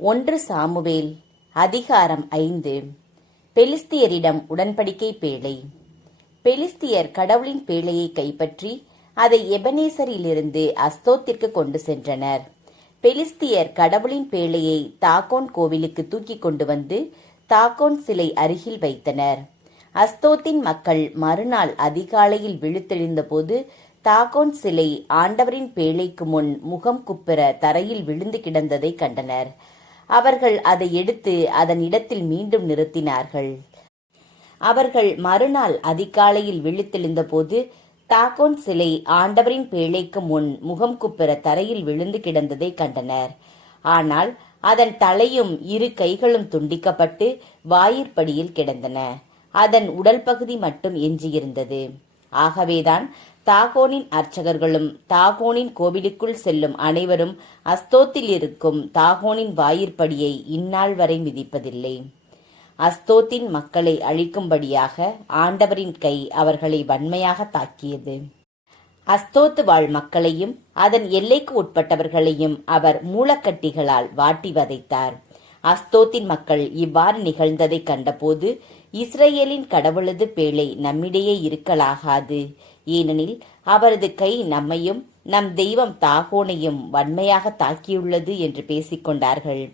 1 Samuel அதிகாரம் 5. பெலிஸ்தியரிடம் உடன்படிக்கை பேழை. பெலிஸ்தியர் கடவுளின் பேழையை கைப்பற்றி அதை எபனேசரிலிருந்து அஸ்தோத்திற்கு கொண்டு சென்றனர். பெலிஸ்தியர் கடவுளின் பேழையை தாகோன் கோவிலுக்கு தூக்கி கொண்டு வந்து தாகோன் சிலை அருகில் வைத்தனர். அஸ்தோத்தின் மக்கள் மறுநாள் அதிகாலையில் விழித்தெழுந்த போது தாகோன் சிலை ஆண்டவரின் பேழைக்கு முன் முகம் குப்புற தரையில் விழுந்து கிடந்ததை கண்டனர். அவர்கள் அதை எடுத்து அதன் இடத்தில் மீண்டும் நிறுத்தினார்கள். அவர்கள் மறுநாள் அதிகாலையில் விழித்தெழுந்த போது தாகோன் சிலை ஆண்டவரின் பேழைக்கு முன் முகம் குப்புற தரையில் விழுந்து கிடந்ததை கண்டனர். ஆனால் அதன் தலையும் 2 கைகளும் துண்டிக்கப்பட்டு வாயிற்படியில் கிடந்தன. அதன் உடல் பகுதி மட்டும் எஞ்சியிருந்தது. ஆகவேதான் தாகோனின் அர்ச்சகர்களும் தாகோனின் கோவிலுக்குள் செல்லும் அனைவரும் அஸ்தோத்தில் இருக்கும் தாகோனின் வாயிற்படியை இந்நாள் வரை மிதிப்பதில்லை. அஸ்தோத்தின் மக்களை அழிக்கும்படியாக ஆண்டவரின் கை அவர்களை வன்மையாக தாக்கியது. அஸ்தோத்து வாழ் மக்களையும் அதன் எல்லைக்கு உட்பட்டவர்களையும் அவர் மூலக்கட்டிகளால் வாட்டி வதைத்தார். அஸ்தோத்தின் மக்கள் இவ்வாறு நிகழ்ந்ததை கண்டபோது, இஸ்ரேலின் கடவுளது பேழை நம்மிடையே இருக்கலாகாது, ஏனெனில் அவரது கை நம்மையும் நம் தெய்வம் தாகோனையும் வன்மையாக தாக்கியுள்ளது என்று பேசிக்கொண்டார்கள்.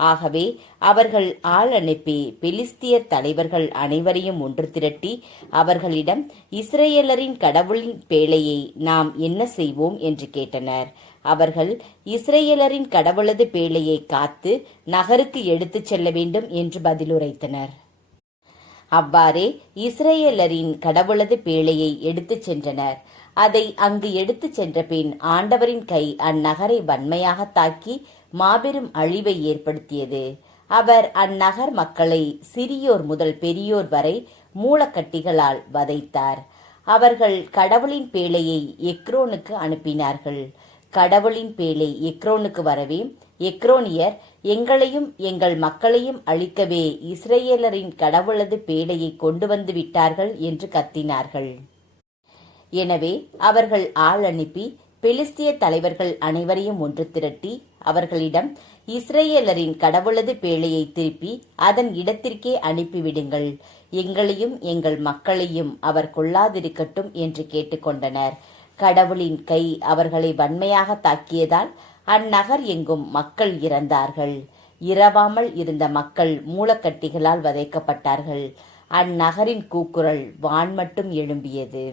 ஆகவே அவர்கள் ஆள் அனுப்பி பெலிஸ்தியர் தலைவர்கள் அனைவரையும் ஒன்று திரட்டி அவர்களிடம், இஸ்ரேலரின் கடவுளின் பேழையை நாம் என்ன செய்வோம் என்று கேட்டனர். அவர்கள் இஸ்ரேலரின் கடவுளது பேழையை காத்து நகருக்கு எடுத்துச் செல்ல வேண்டும் என்று பதிலுரைத்தனர். அவ்வாறே இஸ்ரேலரின் கடவுளது பேழையை எடுத்துச் சென்றனர். அதை அங்கு எடுத்துச் சென்ற பின் ஆண்டவரின் கை அந்நகரை வன்மையாக தாக்கி மாபெரும் அழிவை ஏற்படுத்தியது. அவர் அந்நகர் மக்களை சிறியோர் முதல் பெரியோர் வரை மூலக்கட்டிகளால் வதைத்தார். அவர்கள் கடவுளின் பேழையை எக்ரோனுக்கு அனுப்பினார்கள். கடவுளின் பேழை எக்ரோனுக்கு வரவே எக்ரோனியர், எங்களையும் எங்கள் மக்களையும் அழிக்கவே இஸ்ரேலரின் கடவுளது பேழையை கொண்டு வந்து விட்டார்கள் என்று கத்தினார்கள். எனவே அவர்கள் ஆள் அனுப்பி பெலிஸ்திய தலைவர்கள் அனைவரையும் ஒன்று திரட்டி அவர்களிடம், இஸ்ரேலரின் கடவுளது பேழையை திருப்பி அதன் இடத்திற்கே அனுப்பிவிடுங்கள், எங்களையும் எங்கள் மக்களையும் அவர் கொள்ளாதிருக்கட்டும் என்று கேட்டுக்கொண்டனர். கடவுளின் கை அவர்களை வன்மையாக தாக்கியதால் அந்நகர் எங்கும் மக்கள் இறந்தார்கள். இரவாமல் இருந்த மக்கள் மூலக்கட்டிகளால் வதைக்கப்பட்டார்கள். அந்நகரின் கூக்குரல் வான் மட்டும் எழும்பியது.